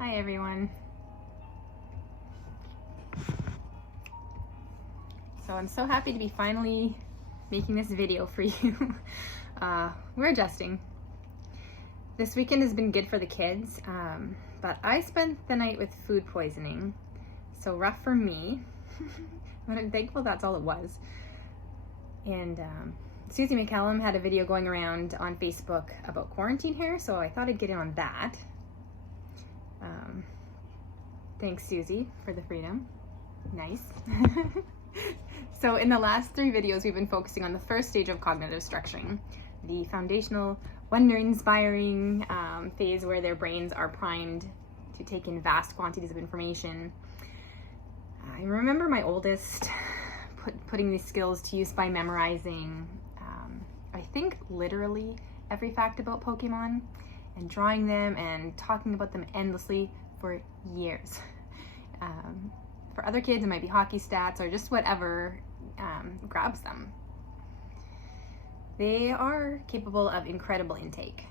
Hi everyone. So I'm so happy to be finally making this video for you. We're adjusting. This weekend has been good for the kids, but I spent the night with food poisoning, so rough for me, but I'm thankful that's all it was. And Susie McCallum had a video going around on Facebook about quarantine here, so I thought I'd get in on that. Thanks, Susie, for the freedom. Nice. So in the last 3 videos, we've been focusing on the first stage of cognitive structuring, the foundational, wonder-inspiring phase where their brains are primed to take in vast quantities of information. I remember my oldest putting these skills to use by memorizing, I think literally every fact about Pokemon, and drawing them and talking about them endlessly for years. For other kids, it might be hockey stats or just whatever grabs them. They are capable of incredible intake.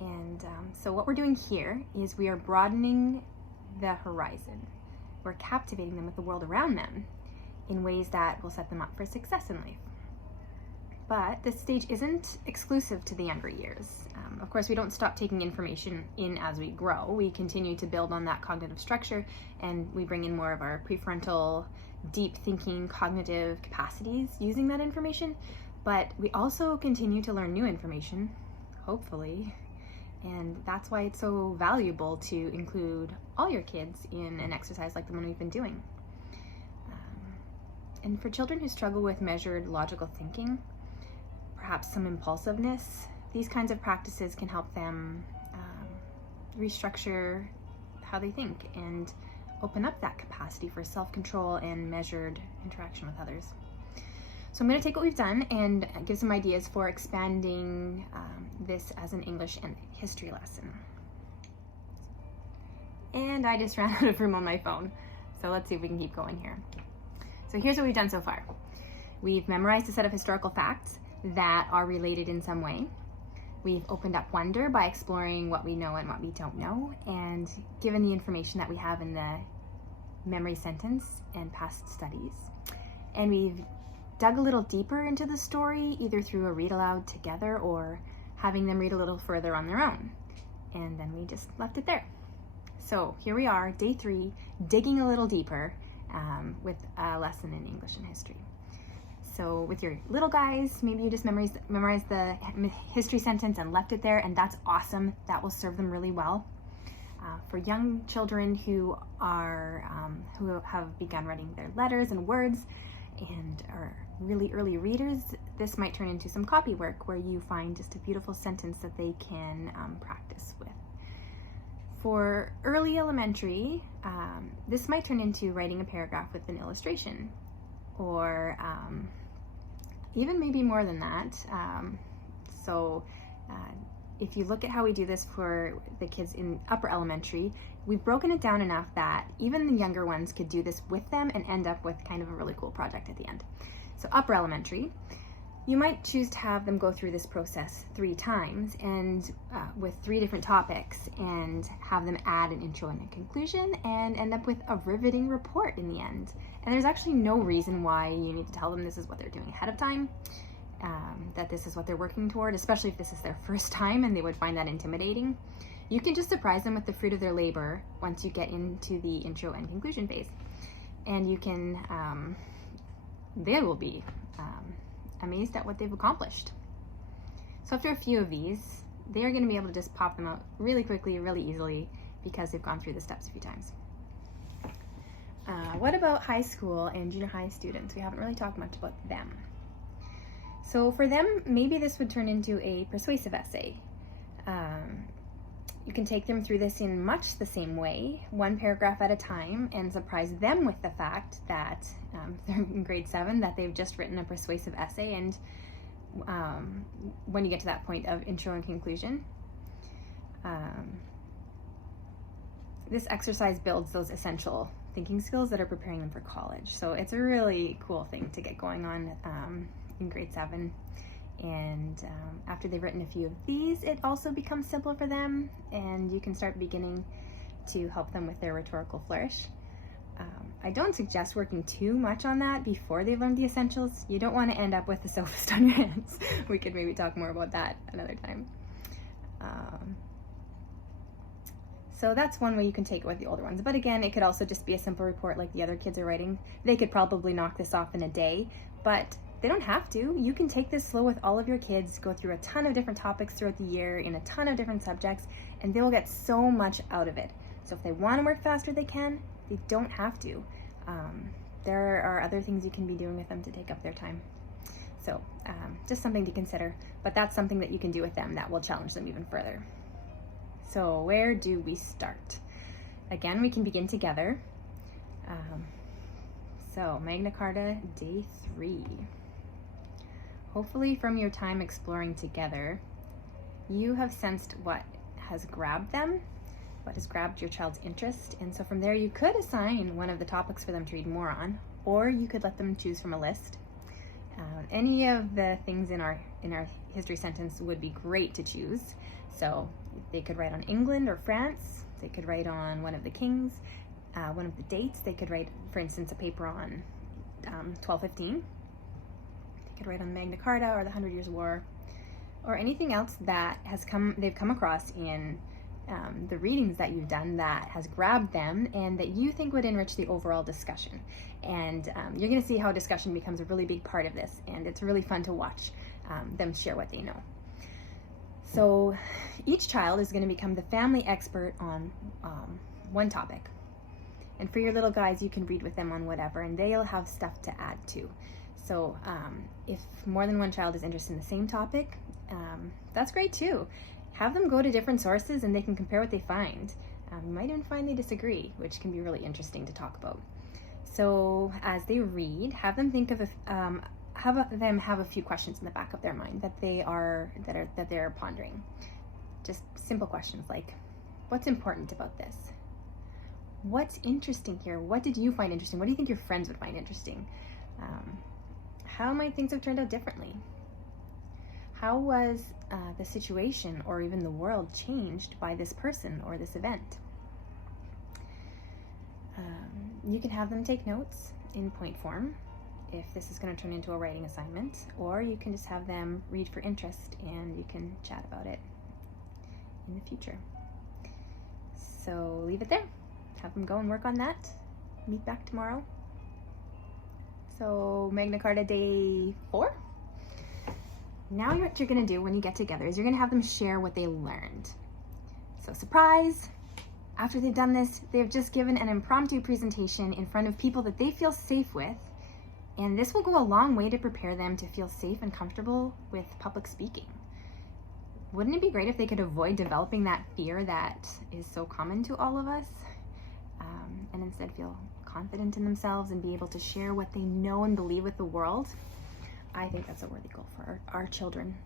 And so what we're doing here is we are broadening the horizon. We're captivating them with the world around them in ways that will set them up for success in life. But this stage isn't exclusive to the younger years. Of course, we don't stop taking information in as we grow. We continue to build on that cognitive structure, and we bring in more of our prefrontal, deep thinking, cognitive capacities using that information. But we also continue to learn new information, hopefully. And that's why it's so valuable to include all your kids in an exercise like the one we've been doing. And for children who struggle with measured logical thinking, perhaps some impulsiveness, these kinds of practices can help them restructure how they think and open up that capacity for self-control and measured interaction with others. So I'm going to take what we've done and give some ideas for expanding this as an English and history lesson. And I just ran out of room on my phone, so let's see if we can keep going here. So here's what we've done so far. We've memorized a set of historical facts that are related in some way. We've opened up wonder by exploring what we know and what we don't know, and given the information that we have in the memory sentence and past studies. And we've dug a little deeper into the story, either through a read aloud together or having them read a little further on their own. And then we just left it there. So here we are, day 3, digging a little deeper with a lesson in English and history. So with your little guys, maybe you just memorized the history sentence and left it there, and that's awesome. That will serve them really well. For young children who have begun writing their letters and words and are really early readers, this might turn into some copy work where you find just a beautiful sentence that they can practice with. For early elementary, this might turn into writing a paragraph with an illustration, or even maybe more than that. If you look at how we do this for the kids in upper elementary, we've broken it down enough that even the younger ones could do this with them and end up with kind of a really cool project at the end. So upper elementary, you might choose to have them go through this process 3 times and with 3 different topics, and have them add an intro and a conclusion and end up with a riveting report in the end. And there's actually no reason why you need to tell them this is what they're doing ahead of time, that this is what they're working toward, especially if this is their first time and they would find that intimidating. You can just surprise them with the fruit of their labor once you get into the intro and conclusion phase. And you can, they will be amazed at what they've accomplished. So after a few of these, they're going to be able to just pop them out really quickly, really easily, because they've gone through the steps a few times. What about high school and junior high students? We haven't really talked much about them. So for them, maybe this would turn into a persuasive essay. You can take them through this in much the same way, 1 paragraph at a time, and surprise them with the fact that they're in grade 7, that they've just written a persuasive essay. And when you get to that point of intro and conclusion, this exercise builds those essential thinking skills that are preparing them for college. So it's a really cool thing to get going on in grade 7. And after they've written a few of these, it also becomes simpler for them, and you can start beginning to help them with their rhetorical flourish. I don't suggest working too much on that before they've learned the essentials. You don't want to end up with the sophist on your hands. We could maybe talk more about that another time. So that's one way you can take it with the older ones. But again, it could also just be a simple report like the other kids are writing. They could probably knock this off in a day, but they don't have to. You can take this slow with all of your kids, go through a ton of different topics throughout the year in a ton of different subjects, and they will get so much out of it. So if they want to work faster, they can. They don't have to. There are other things you can be doing with them to take up their time. So just something to consider, but that's something that you can do with them that will challenge them even further. So where do we start? Again, we can begin together. So Magna Carta, day 3. Hopefully from your time exploring together, you have sensed what has grabbed them, what has grabbed your child's interest, and so from there you could assign one of the topics for them to read more on, or you could let them choose from a list. Any of the things in our history sentence would be great to choose. So they could write on England or France, they could write on one of the kings, one of the dates. They could write, for instance, a paper on 1215. They could write on Magna Carta or the 100 Years' War, or anything else that they've come across in the readings that you've done that has grabbed them and that you think would enrich the overall discussion. And you're going to see how discussion becomes a really big part of this, and it's really fun to watch them share what they know. So each child is going to become the family expert on one topic. And for your little guys, you can read with them on whatever, and they'll have stuff to add to. So if more than one child is interested in the same topic, that's great too. Have them go to different sources and they can compare what they find. You might even find they disagree, which can be really interesting to talk about. So as they read, have them think of have a few questions in the back of their mind that they're pondering. Just simple questions like, what's important about this? What's interesting here? What did you find interesting? What do you think your friends would find interesting? How might things have turned out differently? How was the situation or even the world changed by this person or this event? You can have them take notes in point form if this is going to turn into a writing assignment, or you can just have them read for interest and you can chat about it in the future. So leave it there. Have them go and work on that. Meet back tomorrow. So Magna Carta day 4. Now what you're going to do when you get together is you're going to have them share what they learned. So surprise, after they've done this, they've just given an impromptu presentation in front of people that they feel safe with, and this will go a long way to prepare them to feel safe and comfortable with public speaking. Wouldn't it be great if they could avoid developing that fear that is so common to all of us, and instead feel confident in themselves and be able to share what they know and believe with the world? I think that's a worthy goal for our children.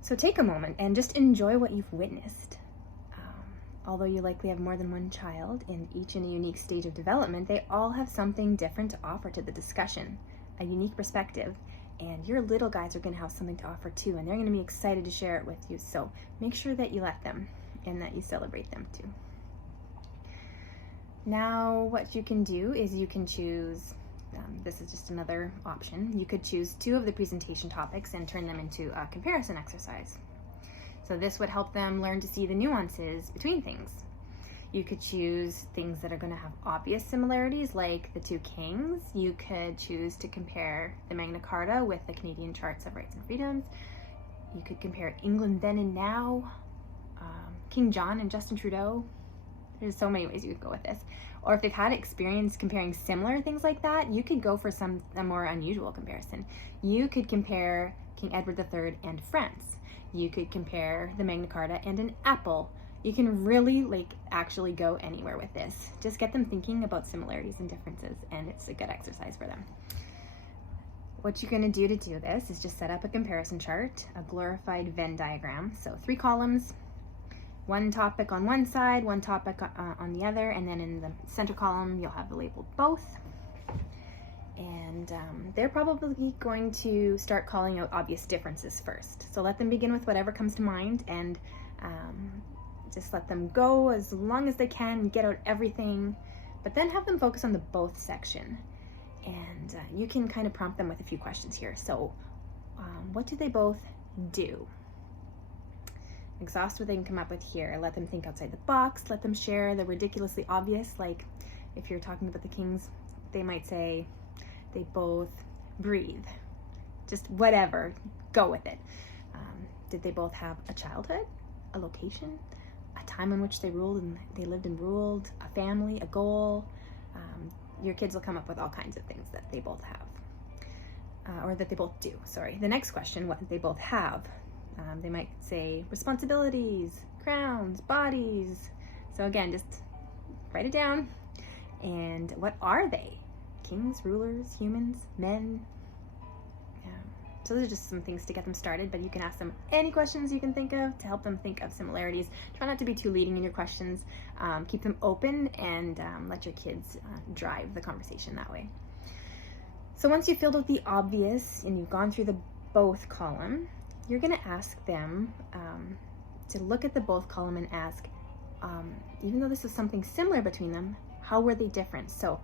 So take a moment and just enjoy what you've witnessed. Although you likely have more than one child, and each in a unique stage of development, they all have something different to offer to the discussion, a unique perspective, and your little guys are going to have something to offer too, and they're going to be excited to share it with you. So make sure that you let them and that you celebrate them too. Now what you can do is you can choose, this is just another option, you could choose 2 of the presentation topics and turn them into a comparison exercise. So this would help them learn to see the nuances between things. You could choose things that are going to have obvious similarities, like the 2 kings. You could choose to compare the Magna Carta with the Canadian Charts of Rights and Freedoms. You could compare England then and now, King John and Justin Trudeau. There's so many ways you could go with this. Or if they've had experience comparing similar things like that, you could go for a more unusual comparison. You could compare King Edward III and France. You could compare the Magna Carta and an apple. You can really actually go anywhere with this. Just get them thinking about similarities and differences, and it's a good exercise for them. What you're going to do this is just set up a comparison chart, a glorified Venn diagram. So 3 columns, 1 topic on one side, 1 topic on the other, and then in the center column you'll have labeled both. And they're probably going to start calling out obvious differences first. So let them begin with whatever comes to mind, and Just let them go as long as they can, get out everything, but then have them focus on the both section. And you can kind of prompt them with a few questions here. So what do they both do? Exhaust what they can come up with here. Let them think outside the box. Let them share the ridiculously obvious. Like if you're talking about the Kings, they might say they both breathe. Just whatever, go with it. Did they both have a childhood, a location, a time in which they ruled and they lived and ruled, a family, a goal? Your kids will come up with all kinds of things that they both have, or that they both do. Sorry. The next question, what they both have. They might say responsibilities, crowns, bodies. So again, just write it down. And what are they? Kings, rulers, humans, men? So those are just some things to get them started, but you can ask them any questions you can think of to help them think of similarities. Try not to be too leading in your questions. Keep them open and let your kids drive the conversation that way. So once you've filled out the obvious and you've gone through the both column, you're going to ask them to look at the both column and ask, even though this is something similar between them, how were they different? So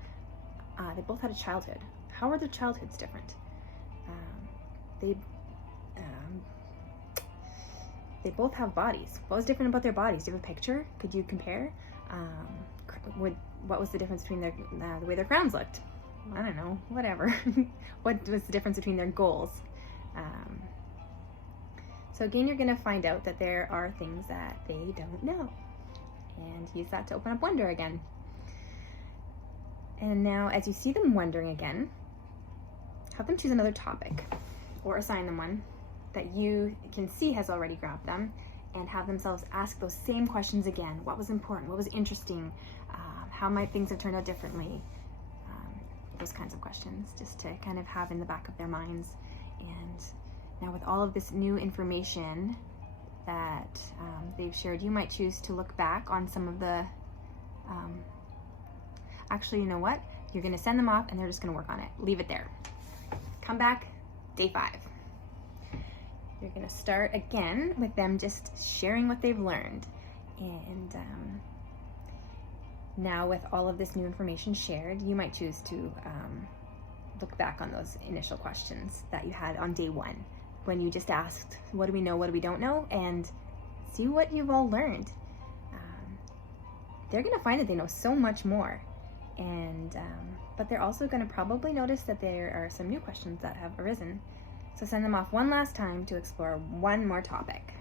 they both had a childhood. How are their childhoods different? They both have bodies. What was different about their bodies? Do you have a picture? Could you compare? What was the difference between the way their crowns looked? I don't know, whatever. What was the difference between their goals? So again, you're going to find out that there are things that they don't know, and use that to open up wonder again. And now as you see them wondering again, have them choose another topic or assign them one that you can see has already grabbed them, and have themselves ask those same questions again. What was important? What was interesting? How might things have turned out differently? Those kinds of questions, just to kind of have in the back of their minds. And now with all of this new information that they've shared, you might choose to look back on some of the, actually, you know what? You're gonna send them off and they're just gonna work on it. Leave it there. Come back, day 5. You're gonna start again with them just sharing what they've learned. And now with all of this new information shared, you might choose to look back on those initial questions that you had on day 1, when you just asked, what do we know, what do we don't know, and see what you've all learned. They're gonna find that they know so much more, and but they're also gonna probably notice that there are some new questions that have arisen. So send them off one last time to explore one more topic.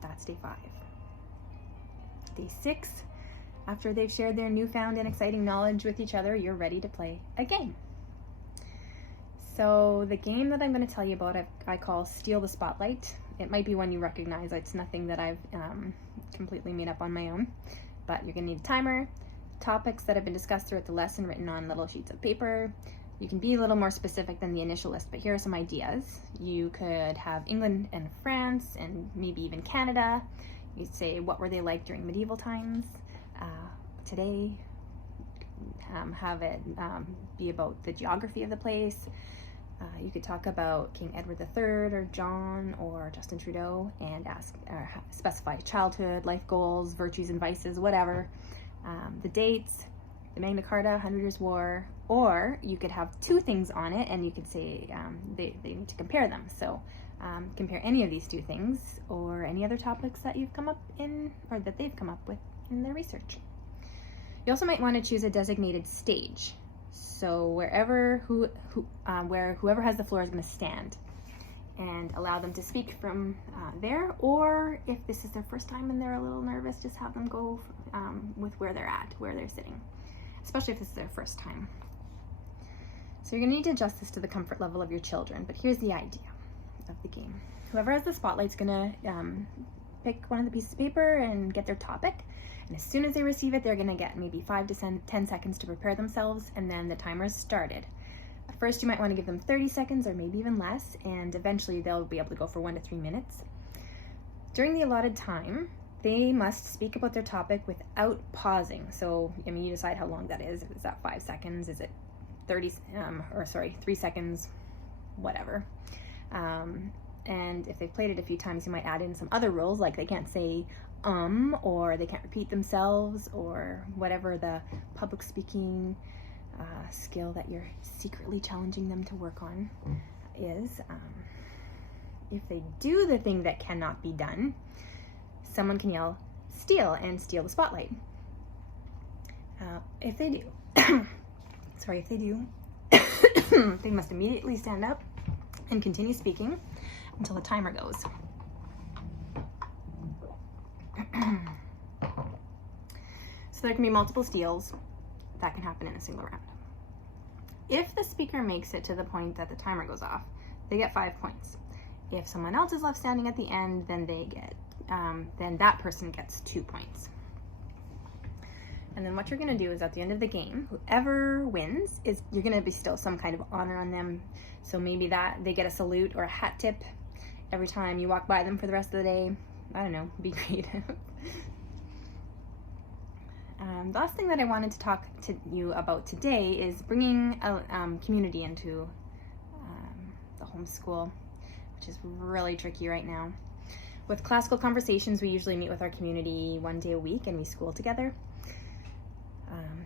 That's day 5. Day 6, after they've shared their newfound and exciting knowledge with each other, you're ready to play a game. So the game that I'm going to tell you about, I call Steal the Spotlight. It might be one you recognize. It's nothing that I've completely made up on my own, but you're going to need a timer, topics that have been discussed throughout the lesson written on little sheets of paper. You can be a little more specific than the initial list, but here are some ideas. You could have England and France and maybe even Canada. You'd say, what were they like during medieval times? Today, have it be about the geography of the place. You could talk about King Edward III or John or Justin Trudeau and ask or specify childhood, life goals, virtues and vices, whatever. The dates, the Magna Carta, 100 Years' War, or you could have 2 things on it and you could say they need to compare them. So compare any of these 2 things or any other topics that you've come up in or that they've come up with in their research. You also might want to choose a designated stage. So wherever where whoever has the floor is going to stand, and allow them to speak from there. Or if this is their first time and they're a little nervous, just have them go with where they're at, where they're sitting, especially if this is their first time. So you're going to need to adjust this to the comfort level of your children, but here's the idea of the game. Whoever has the spotlight's going to pick one of the pieces of paper and get their topic. And as soon as they receive it, they're going to get maybe 5 to 10 seconds to prepare themselves, and then the timer's started. At first, you might want to give them 30 seconds or maybe even less, and eventually they'll be able to go for 1 to 3 minutes. During the allotted time, they must speak about their topic without pausing. So, I mean, you decide how long that is. Is that 5 seconds? Is it 3 seconds? Whatever. And And if they've played it a few times, you might add in some other rules, like they can't say or they can't repeat themselves, or whatever the public speaking skill that you're secretly challenging them to work on is. If they do the thing that cannot be done, someone can yell steal and steal the spotlight. If they do, if they do, they must immediately stand up and continue speaking until the timer goes. So there can be multiple steals that can happen in a single round. If the speaker makes it to the point that the timer goes off, they get 5 points. If someone else is left standing at the end, then then that person gets 2 points. And then what you're going to do is at the end of the game, whoever wins you're going to bestow some kind of honor on them. So maybe that they get a salute or a hat tip every time you walk by them for the rest of the day. I don't know, be creative. The last thing that I wanted to talk to you about today is bringing a community into the homeschool, which is really tricky right now. With classical conversations, we usually meet with our community 1 day a week and we school together.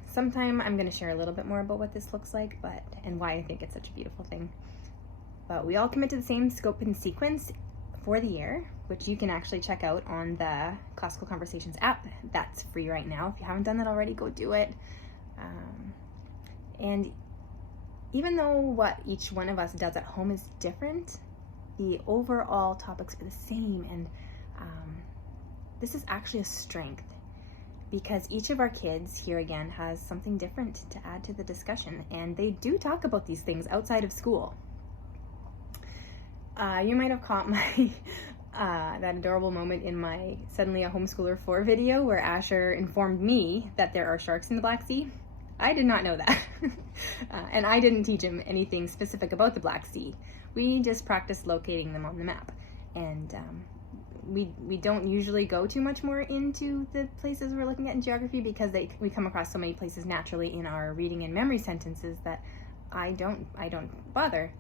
Sometime I'm going to share a little bit more about what this looks like, and why I think it's such a beautiful thing. But we all commit to the same scope and sequence for the year, which you can actually check out on the Classical Conversations app. That's free right now. If you haven't done that already, go do it. And even though what each one of us does at home is different, the overall topics are the same, and this is actually a strength, because each of our kids here again has something different to add to the discussion, and they do talk about these things outside of school. You might have caught my that adorable moment in my Suddenly a Homeschooler 4 video where Asher informed me that there are sharks in the Black Sea. I did not know that. And I didn't teach him anything specific about the Black Sea. We just practiced locating them on the map. And we don't usually go too much more into the places we're looking at in geography, because we come across so many places naturally in our reading and memory sentences that I don't bother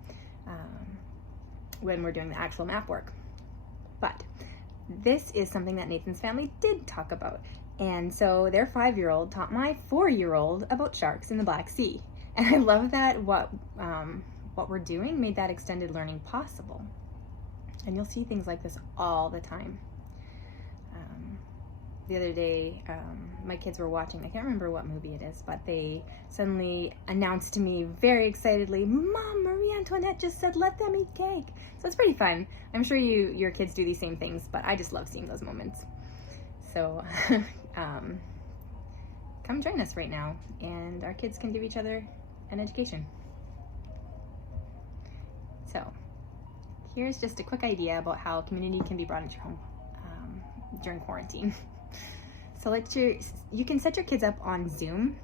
when we're doing the actual map work. But this is something that Nathan's family did talk about. And so their 5-year-old taught my 4-year-old about sharks in the Black Sea. And I love that what we're doing made that extended learning possible. And you'll see things like this all the time. The other day, my kids were watching, I can't remember what movie it is, but they suddenly announced to me very excitedly, "Mom, Marie Antoinette just said let them eat cake." So it's pretty fun. I'm sure your kids do these same things, but I just love seeing those moments. So come join us right now, and our kids can give each other an education. So here's just a quick idea about how community can be brought into your home during quarantine. So you can set your kids up on Zoom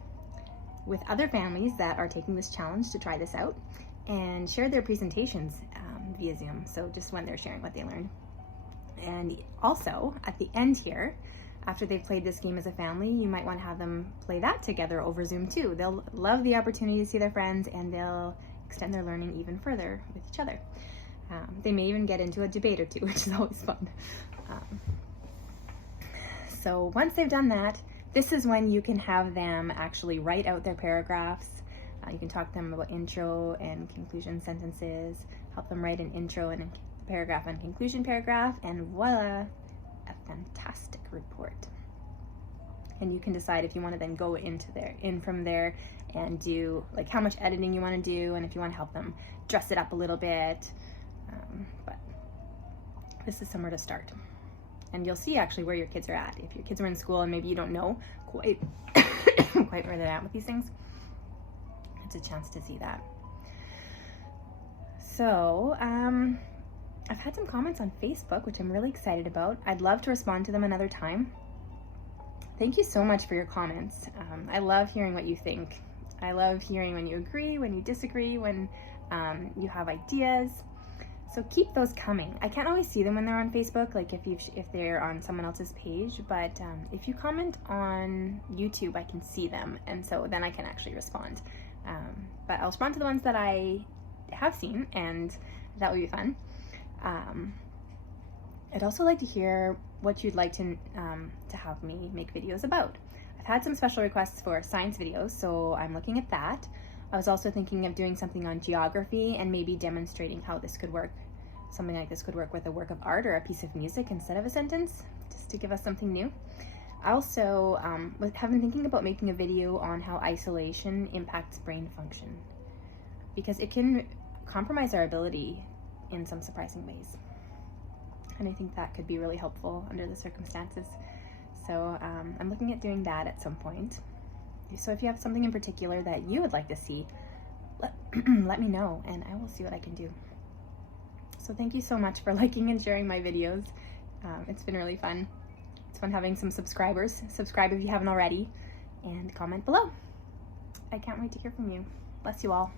with other families that are taking this challenge to try this out, and share their presentations via Zoom. So just when they're sharing what they learned. And also at the end here, after they've played this game as a family, you might want to have them play that together over Zoom too. They'll love the opportunity to see their friends, and they'll extend their learning even further with each other. They may even get into a debate or two, which is always fun. So once they've done that, this is when you can have them actually write out their paragraphs. You can talk to them about intro and conclusion sentences, help them write an intro and a paragraph and conclusion paragraph, and voila, a fantastic report. And you can decide if you want to then go in from there and do like how much editing you want to do, and if you want to help them dress it up a little bit. But this is somewhere to start. And you'll see actually where your kids are at. If your kids are in school and maybe you don't know quite where they're at with these things, it's a chance to see that. So I've had some comments on Facebook, which I'm really excited about. I'd love to respond to them another time. Thank you so much for your comments. I love hearing what you think. I love hearing when you agree, when you disagree, when you have ideas. So keep those coming. I can't always see them when they're on Facebook, like if they're on someone else's page, but if you comment on YouTube, I can see them, and so then I can actually respond. But I'll respond to the ones that I have seen, and that will be fun. I'd also like to hear what you'd like to have me make videos about. I've had some special requests for science videos, so I'm looking at that. I was also thinking of doing something on geography and maybe demonstrating how this could work. Something like this could work with a work of art or a piece of music instead of a sentence, just to give us something new. I also have been thinking about making a video on how isolation impacts brain function, because it can compromise our ability in some surprising ways. And I think that could be really helpful under the circumstances. So I'm looking at doing that at some point. So if you have something in particular that you would like to see, let me know and I will see what I can do. So thank you so much for liking and sharing my videos. It's been really fun. It's fun having some subscribers. Subscribe if you haven't already and comment below. I can't wait to hear from you. Bless you all.